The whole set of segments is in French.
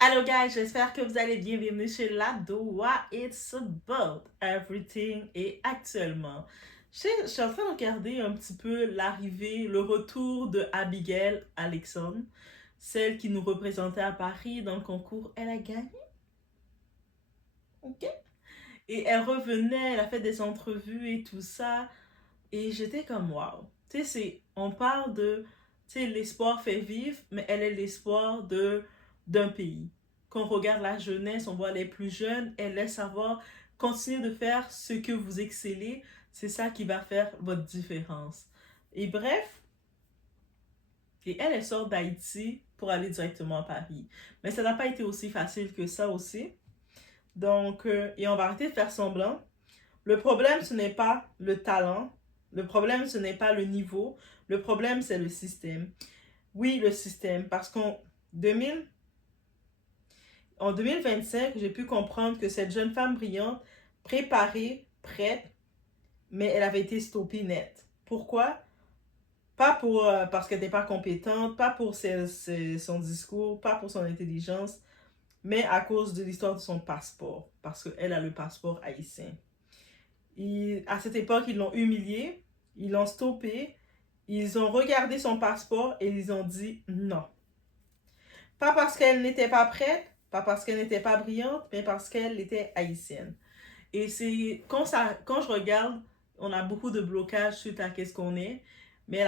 Hello guys, j'espère que vous allez bien. Bienvenue chez Ladoa. It's about everything. Et actuellement, je suis en train de regarder un petit peu l'arrivée, le retour de Abigail Alexandre, celle qui nous représentait à Paris dans le concours. Elle a gagné. Ok. Et elle revenait, elle a fait des entrevues et tout ça. Et j'étais comme waouh. Tu sais, on parle de, tu sais, l'espoir fait vivre, mais elle est l'espoir d'un pays. Quand on regarde la jeunesse, on voit les plus jeunes, elle laisse savoir, continuez de faire ce que vous excellez, c'est ça qui va faire votre différence. Et bref, et elle sort d'Haïti pour aller directement à Paris. Mais ça n'a pas été aussi facile que ça aussi. Donc, et on va arrêter de faire semblant. Le problème, ce n'est pas le talent. Le problème, ce n'est pas le niveau. Le problème, c'est le système. Oui, le système. Parce en 2025, j'ai pu comprendre que cette jeune femme brillante, préparée, prête, mais elle avait été stoppée net. Pourquoi? Pas parce qu'elle n'était pas compétente, pas pour son discours, pas pour son intelligence, mais à cause de l'histoire de son passeport. Parce qu'elle a le passeport haïtien. À cette époque, ils l'ont humiliée, ils l'ont stoppée, ils ont regardé son passeport et ils ont dit non. Pas parce qu'elle n'était pas prête, pas parce qu'elle n'était pas brillante, mais parce qu'elle était haïtienne. Et c'est quand je regarde, on a beaucoup de blocages suite à qu'est-ce qu'on est, mais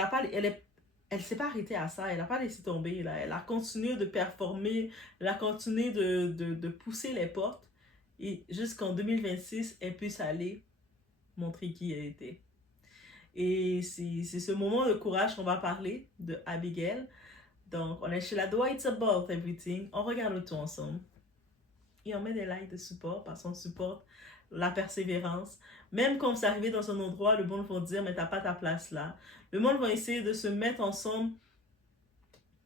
elle s'est pas arrêtée à ça, elle n'a pas laissé tomber, là. Elle a continué de performer, elle a continué de pousser les portes, et jusqu'en 2026, elle puisse aller montrer qui elle était. Et c'est ce moment de courage qu'on va parler de Abigail. Donc, on est chez la Doha, It's About Everything. On regarde le tout ensemble. Et on met des likes de support parce qu'on supporte la persévérance. Même quand vous arrivez dans un endroit, le monde va dire, mais t'as pas ta place là. Le monde va essayer de se mettre ensemble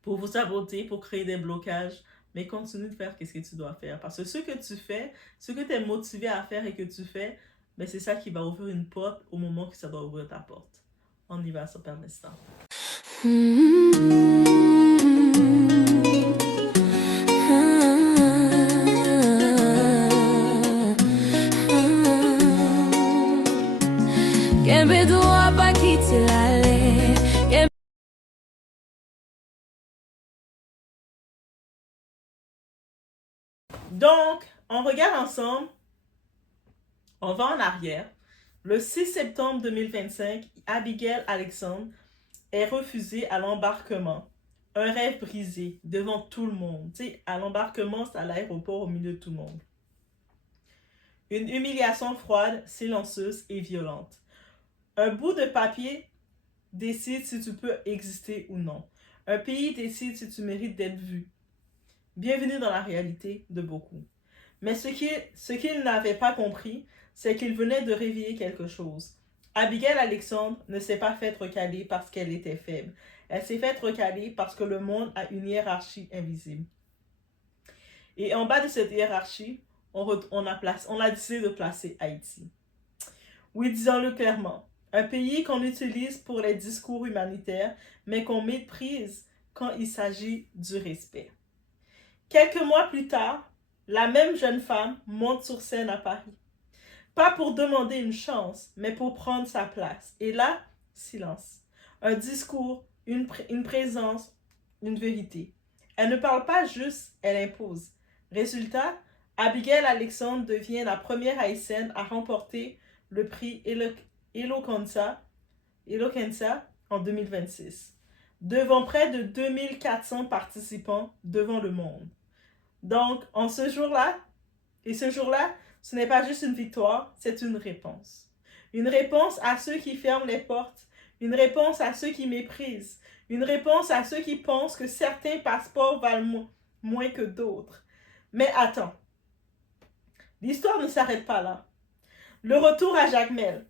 pour vous saboter, pour créer des blocages. Mais continue de faire ce que tu dois faire. Parce que ce que tu fais, ce que tu es motivé à faire et que tu fais, ben c'est ça qui va ouvrir une porte au moment que ça doit ouvrir ta porte. On y va, ça perd l'instant. Donc, on regarde ensemble, on va en arrière. Le 6 septembre 2025, Abigail Alexandre est refusée à l'embarquement. Un rêve brisé devant tout le monde. Tu sais, à l'embarquement, c'est à l'aéroport au milieu de tout le monde. Une humiliation froide, silencieuse et violente. Un bout de papier décide si tu peux exister ou non. Un pays décide si tu mérites d'être vu. Bienvenue dans la réalité de beaucoup. Mais ce qu'il n'avait pas compris, c'est qu'il venait de réveiller quelque chose. Abigail Alexandre ne s'est pas faite recaler parce qu'elle était faible. Elle s'est faite recaler parce que le monde a une hiérarchie invisible. Et en bas de cette hiérarchie, on a décidé de placer Haïti. Oui, disons-le clairement. Un pays qu'on utilise pour les discours humanitaires, mais qu'on méprise quand il s'agit du respect. Quelques mois plus tard, la même jeune femme monte sur scène à Paris. Pas pour demander une chance, mais pour prendre sa place. Et là, silence. Un discours, une présence, une vérité. Elle ne parle pas juste, elle impose. Résultat, Abigail Alexandre devient la première haïtienne à remporter le prix Eloquenza en 2026, devant près de 2400 participants devant le monde. Donc, ce jour-là, ce n'est pas juste une victoire, c'est une réponse. Une réponse à ceux qui ferment les portes, une réponse à ceux qui méprisent, une réponse à ceux qui pensent que certains passeports valent moins que d'autres. Mais attends, l'histoire ne s'arrête pas là. Le retour à Jacmel.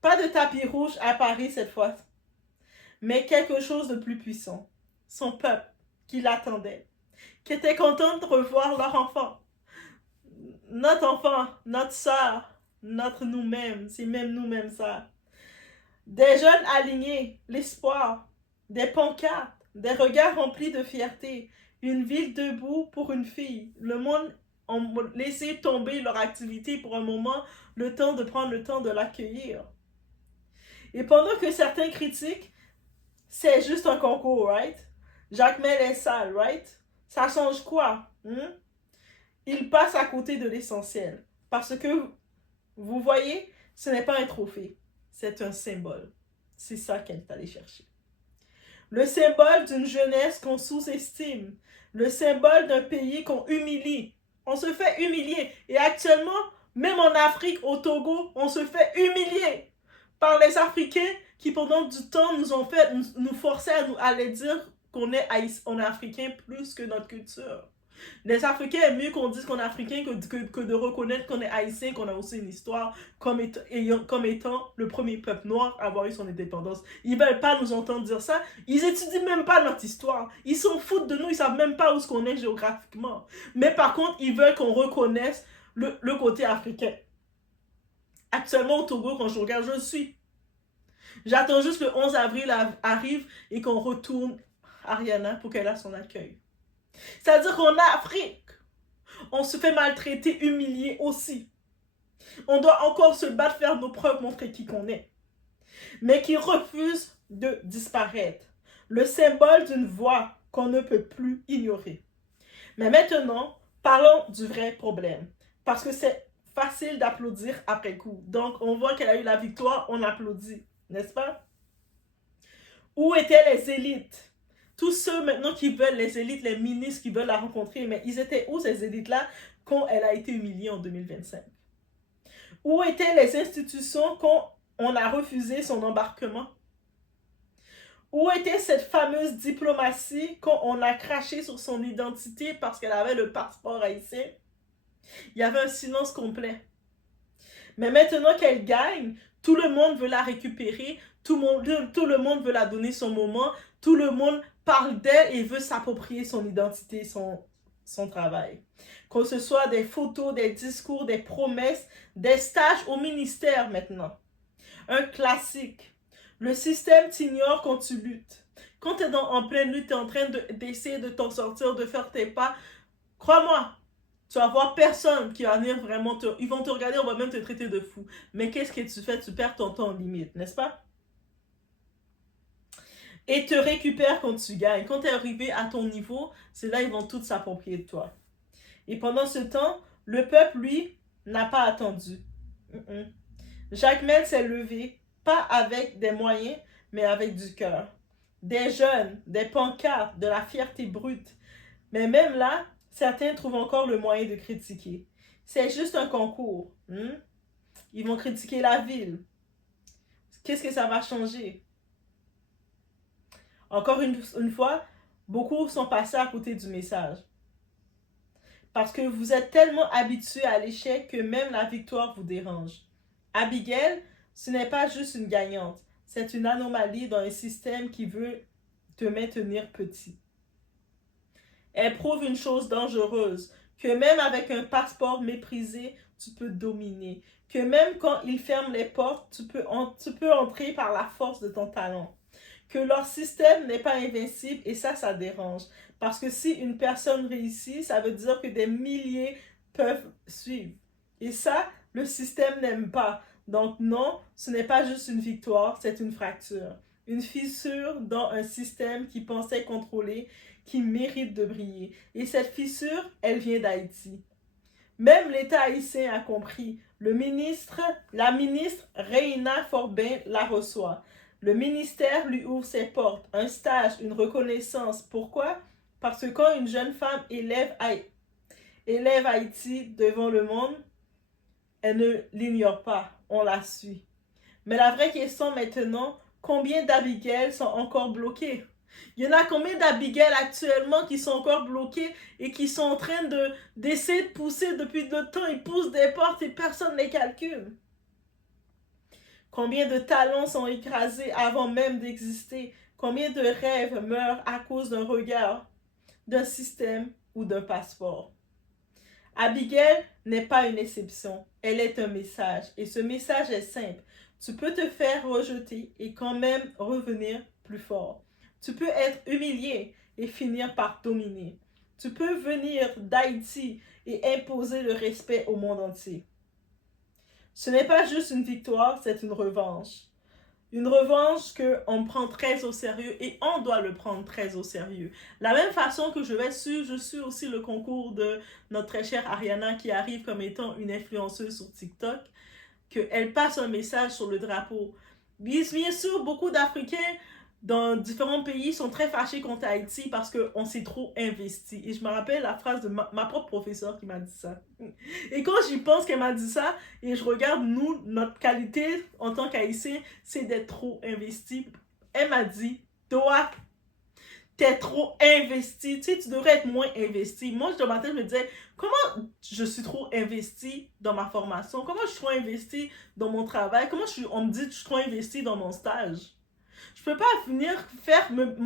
Pas de tapis rouge à Paris cette fois, mais quelque chose de plus puissant. Son peuple qui l'attendait, qui était content de revoir leur enfant. Notre enfant, notre soeur, notre nous-mêmes, c'est même nous-mêmes ça. Des jeunes alignés, l'espoir, des pancartes, des regards remplis de fierté, Une ville debout pour une fille. Le monde a laissé tomber leur activité pour un moment, le temps de prendre le temps de l'accueillir. Et pendant que certains critiquent, c'est juste un concours, right? Jacmel est sale, right? Ça change quoi? Il passe à côté de l'essentiel. Parce que, vous voyez, ce n'est pas un trophée, c'est un symbole. C'est ça qu'elle est allée chercher. Le symbole d'une jeunesse qu'on sous-estime. Le symbole d'un pays qu'on humilie. On se fait humilier. Et actuellement, même en Afrique, au Togo, on se fait humilier par les Africains qui, pendant du temps, nous forçaient à aller dire qu'on est africain plus que notre culture. Les Africains aiment mieux qu'on dise qu'on est africain que de reconnaître qu'on est haïtien, qu'on a aussi une histoire comme étant le premier peuple noir à avoir eu son indépendance. Ils ne veulent pas nous entendre dire ça. Ils étudient même pas notre histoire. Ils s'en foutent de nous. Ils savent même pas où on est géographiquement. Mais par contre, ils veulent qu'on reconnaisse le côté africain. Actuellement, au Togo, quand je regarde, je suis. J'attends juste le 11 avril arrive et qu'on retourne Ariana pour qu'elle ait son accueil. C'est-à-dire qu'en Afrique, on se fait maltraiter, humilier aussi. On doit encore se battre, faire nos preuves, montrer qui qu'on est. Mais qui refuse de disparaître. Le symbole d'une voix qu'on ne peut plus ignorer. Mais maintenant, parlons du vrai problème. Parce que c'est facile d'applaudir après coup. Donc, on voit qu'elle a eu la victoire, on applaudit. N'est-ce pas? Où étaient les élites? Tous ceux maintenant qui veulent, les élites, les ministres qui veulent la rencontrer, mais ils étaient où ces élites-là quand elle a été humiliée en 2025? Où étaient les institutions quand on a refusé son embarquement? Où était cette fameuse diplomatie quand on a craché sur son identité parce qu'elle avait le passeport haïtien? Il y avait un silence complet. Mais maintenant qu'elle gagne, tout le monde veut la récupérer, tout le monde veut la donner son moment, tout le monde parle d'elle et veut s'approprier son identité, son travail. Que ce soit des photos, des discours, des promesses, des stages au ministère maintenant. Un classique. Le système t'ignore quand tu luttes. Quand tu es en pleine lutte, tu es en train d'essayer de t'en sortir, de faire tes pas. Crois-moi, tu vas voir personne qui va venir vraiment ils vont te regarder, on va même te traiter de fou. Mais qu'est-ce que tu fais? Tu perds ton temps en limite, n'est-ce pas? Et te récupères quand tu gagnes. Quand tu es arrivé à ton niveau, c'est là ils vont tous s'approprier de toi. Et pendant ce temps, le peuple, lui, n'a pas attendu. Jacmel s'est levé, pas avec des moyens, mais avec du cœur. Des jeunes, des pancartes, de la fierté brute. Mais même là, certains trouvent encore le moyen de critiquer. C'est juste un concours. Ils vont critiquer la ville. Qu'est-ce que ça va changer? Encore une fois, beaucoup sont passés à côté du message. Parce que vous êtes tellement habitués à l'échec que même la victoire vous dérange. Abigail, ce n'est pas juste une gagnante. C'est une anomalie dans un système qui veut te maintenir petit. Elle prouve une chose dangereuse, que même avec un passeport méprisé, tu peux dominer. Que même quand ils ferment les portes, tu peux entrer par la force de ton talent. Que leur système n'est pas invincible et ça dérange. Parce que si une personne réussit, ça veut dire que des milliers peuvent suivre. Et ça, le système n'aime pas. Donc non, ce n'est pas juste une victoire, c'est une fracture. Une fissure dans un système qui pensait contrôler, qui mérite de briller. Et cette fissure, elle vient d'Haïti. Même l'État haïtien a compris. La ministre Reina Forbin la reçoit. Le ministère lui ouvre ses portes, un stage, une reconnaissance. Pourquoi? Parce que quand une jeune femme élève Haïti devant le monde, elle ne l'ignore pas, on la suit. Mais la vraie question maintenant, combien d'Abigail sont encore bloquées? Il y en a combien d'Abigail actuellement qui sont encore bloquées et qui sont en train d'essayer de pousser depuis le temps? Ils poussent des portes et personne ne les calcule. Combien de talents sont écrasés avant même d'exister? Combien de rêves meurent à cause d'un regard, d'un système ou d'un passeport? Abigail n'est pas une exception, elle est un message. Et ce message est simple. Tu peux te faire rejeter et quand même revenir plus fort. Tu peux être humilié et finir par dominer. Tu peux venir d'Haïti et imposer le respect au monde entier. Ce n'est pas juste une victoire, c'est une revanche. Une revanche qu'on prend très au sérieux et on doit le prendre très au sérieux. La même façon que je suis aussi le concours de notre très chère Ariana qui arrive comme étant une influenceuse sur TikTok, qu'elle passe un message sur le drapeau. Bien sûr, beaucoup d'Africains dans différents pays sont très fâchés contre Haïti parce qu'on s'est trop investi. Et je me rappelle la phrase de ma propre professeure qui m'a dit ça. Et quand j'y pense qu'elle m'a dit ça, et je regarde nous, notre qualité en tant qu'Haïtien, c'est d'être trop investi. Elle m'a dit, toi, t'es trop investi. Tu sais, tu devrais être moins investi. Moi, dans ma tête, je me disais, comment je suis trop investi dans ma formation? Comment je suis trop investi dans mon travail? On me dit que je suis trop investi dans mon stage? Je peux pas venir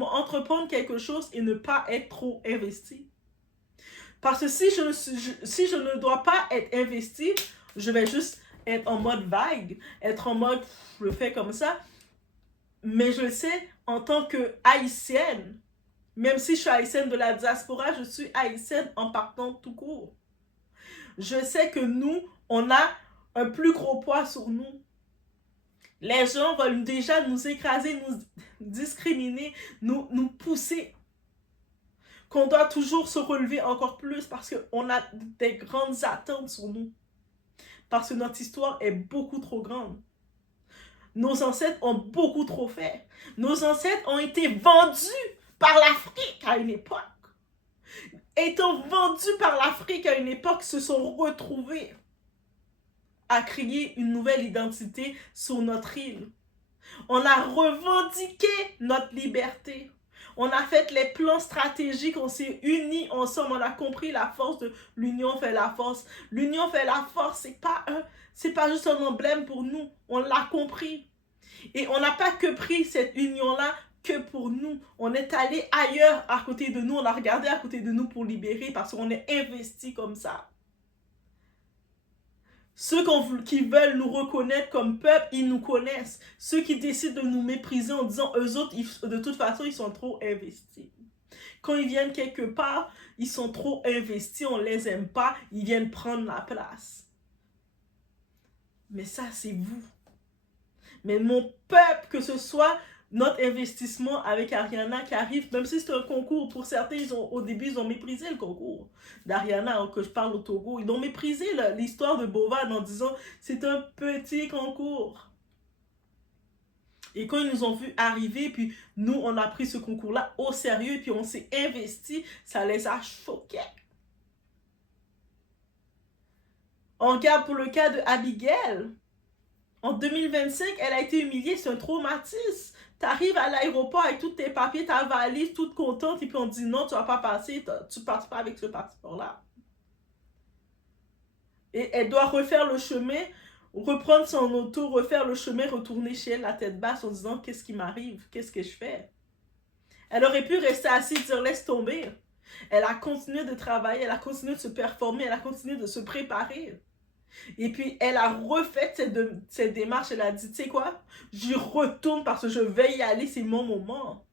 entreprendre quelque chose et ne pas être trop investi. Parce que si je ne dois pas être investi, je vais juste être en mode vague, être en mode je le fais comme ça. Mais je sais, en tant que haïtienne, même si je suis haïtienne de la diaspora, je suis haïtienne en partant tout court. Je sais que nous, on a un plus gros poids sur nous. Les gens veulent déjà nous écraser, nous discriminer, nous pousser. Qu'on doit toujours se relever encore plus parce qu'on a des grandes attentes sur nous. Parce que notre histoire est beaucoup trop grande. Nos ancêtres ont beaucoup trop fait. Nos ancêtres ont été vendus par l'Afrique à une époque. Étant vendus par l'Afrique à une époque, se sont retrouvés à créer une nouvelle identité sur notre île. On a revendiqué notre liberté. On a fait les plans stratégiques, on s'est unis ensemble, on a compris la force de l'union fait la force. L'union fait la force, c'est pas juste un emblème pour nous, on l'a compris. Et on n'a pas que pris cette union-là que pour nous. On est allé ailleurs à côté de nous, on a regardé à côté de nous pour libérer parce qu'on est investi comme ça. Ceux qui veulent nous reconnaître comme peuple, ils nous connaissent. Ceux qui décident de nous mépriser en disant eux autres, de toute façon, ils sont trop investis. Quand ils viennent quelque part, ils sont trop investis, on les aime pas, ils viennent prendre la place. Mais ça, c'est vous. Mais mon peuple, que ce soit notre investissement avec Ariana qui arrive, même si c'est un concours, pour certains, au début, ils ont méprisé le concours d'Ariana, que je parle au Togo. Ils ont méprisé l'histoire de Bovan en disant c'est un petit concours. Et quand ils nous ont vu arriver, puis nous, on a pris ce concours-là au sérieux, puis on s'est investi, ça les a choqués. On regarde pour le cas de Abigail. En 2025, elle a été humiliée, c'est un traumatisme. Tu arrives à l'aéroport avec tous tes papiers, ta valise, toute contente, et puis on dit non, tu ne vas pas passer, tu ne passes pas avec ce passeport-là. Et elle doit refaire le chemin, reprendre son auto, refaire le chemin, retourner chez elle, la tête basse, en disant qu'est-ce qui m'arrive, qu'est-ce que je fais. Elle aurait pu rester assise et dire laisse tomber. Elle a continué de travailler, elle a continué de se performer, elle a continué de se préparer. Et puis, elle a refait cette démarche. Elle a dit, tu sais quoi, j'y retourne parce que je vais y aller, c'est mon moment.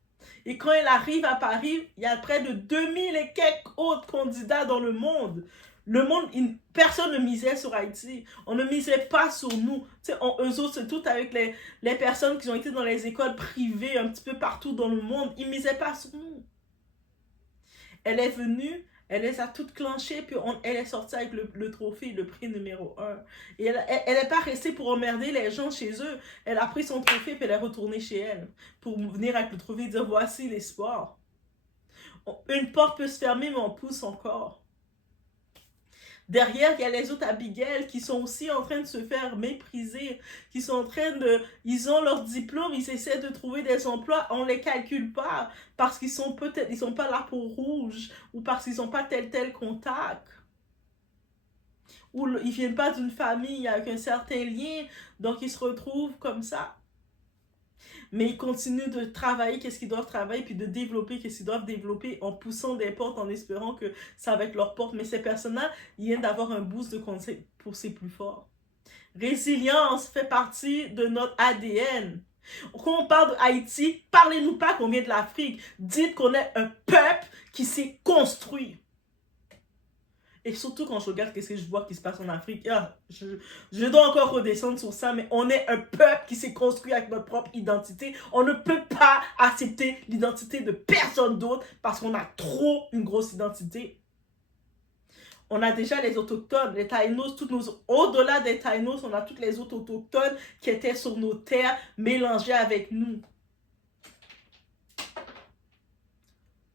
Et quand elle arrive à Paris, il y a près de 2000 et quelques autres candidats dans le monde. Personne ne misait sur Haïti. On ne misait pas sur nous. Tu sais, eux autres, c'est tout avec les personnes qui ont été dans les écoles privées un petit peu partout dans le monde. Ils ne misaient pas sur nous. Elle est venue, elle les a toutes clenchées, puis elle est sortie avec le trophée, le prix numéro 1. Et elle n'est pas restée pour emmerder les gens chez eux. Elle a pris son trophée, puis elle est retournée chez elle pour venir avec le trophée et dire voici l'espoir. Une porte peut se fermer, mais on pousse encore. Derrière, il y a les autres Abigail qui sont aussi en train de se faire mépriser, qui sont en train de... Ils ont leur diplôme, ils essaient de trouver des emplois, on ne les calcule pas parce qu'ils sont peut-être, ils sont pas là pour rouge ou parce qu'ils n'ont pas tel contact. Ou ils ne viennent pas d'une famille avec un certain lien, donc ils se retrouvent comme ça. Mais ils continuent de travailler qu'est-ce qu'ils doivent travailler, puis de développer qu'est-ce qu'ils doivent développer en poussant des portes, en espérant que ça va être leur porte. Mais ces personnes-là, ils viennent d'avoir un boost de conseil pour ces plus forts. Résilience fait partie de notre ADN. Quand on parle d'Haïti, parlez-nous pas qu'on vient de l'Afrique. Dites qu'on est un peuple qui s'est construit. Et surtout quand je regarde ce que je vois qui se passe en Afrique, je dois encore redescendre sur ça, mais on est un peuple qui s'est construit avec notre propre identité. On ne peut pas accepter l'identité de personne d'autre parce qu'on a trop une grosse identité. On a déjà les autochtones, les Taïnos, au-delà des Taïnos, on a toutes les autres autochtones qui étaient sur nos terres mélangées avec nous.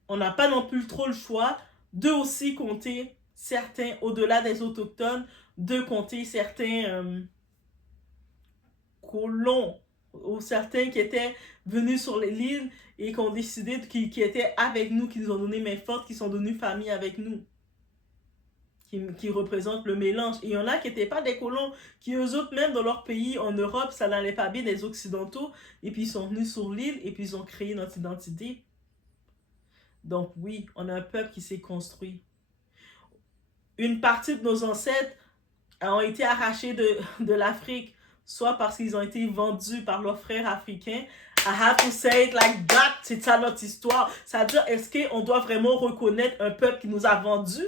On n'a pas non plus trop le choix de aussi compter certains, au-delà des autochtones, de compter certains colons ou certains qui étaient venus sur l'île et qui ont décidé, qui étaient avec nous, qui nous ont donné main forte, qui sont devenus famille avec nous. Qui représentent le mélange. Et il y en a qui n'étaient pas des colons, qui eux autres, même dans leur pays, en Europe, ça n'allait pas bien des Occidentaux, et puis ils sont venus sur l'île, et puis ils ont créé notre identité. Donc oui, on a un peuple qui s'est construit. Une partie de nos ancêtres ont été arrachés de l'Afrique, soit parce qu'ils ont été vendus par leurs frères africains. I have to say it like that, c'est ça notre histoire. C'est-à-dire, est-ce qu'on doit vraiment reconnaître un peuple qui nous a vendus?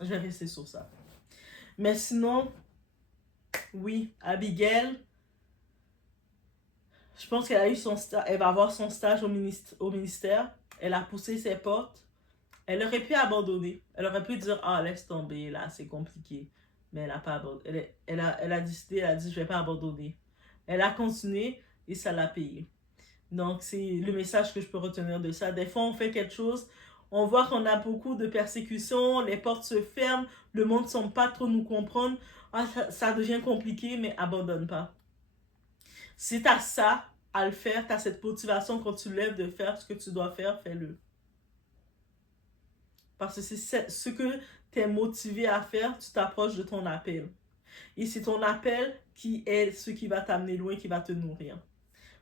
Je vais rester sur ça. Mais sinon, oui, Abigail, je pense qu'elle a eu son stage, elle va avoir son stage au ministère. Elle a poussé ses portes. Elle aurait pu abandonner. Elle aurait pu dire, ah, laisse tomber, là, c'est compliqué. Mais elle n'a pas abandonné. Elle a décidé, elle a dit, je vais pas abandonner. Elle a continué et ça l'a payé. Donc, c'est le message que je peux retenir de ça. Des fois, on fait quelque chose, on voit qu'on a beaucoup de persécutions, les portes se ferment, le monde ne semble pas trop nous comprendre. Ah, ça devient compliqué, mais abandonne pas. Si tu as ça à le faire, tu as cette motivation quand tu lèves de faire ce que tu dois faire, fais-le. Parce que c'est ce que tu es motivé à faire, tu t'approches de ton appel. Et c'est ton appel qui est ce qui va t'amener loin, qui va te nourrir.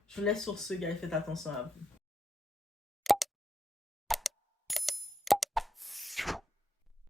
Je vous laisse sur ce, gars, faites attention à vous.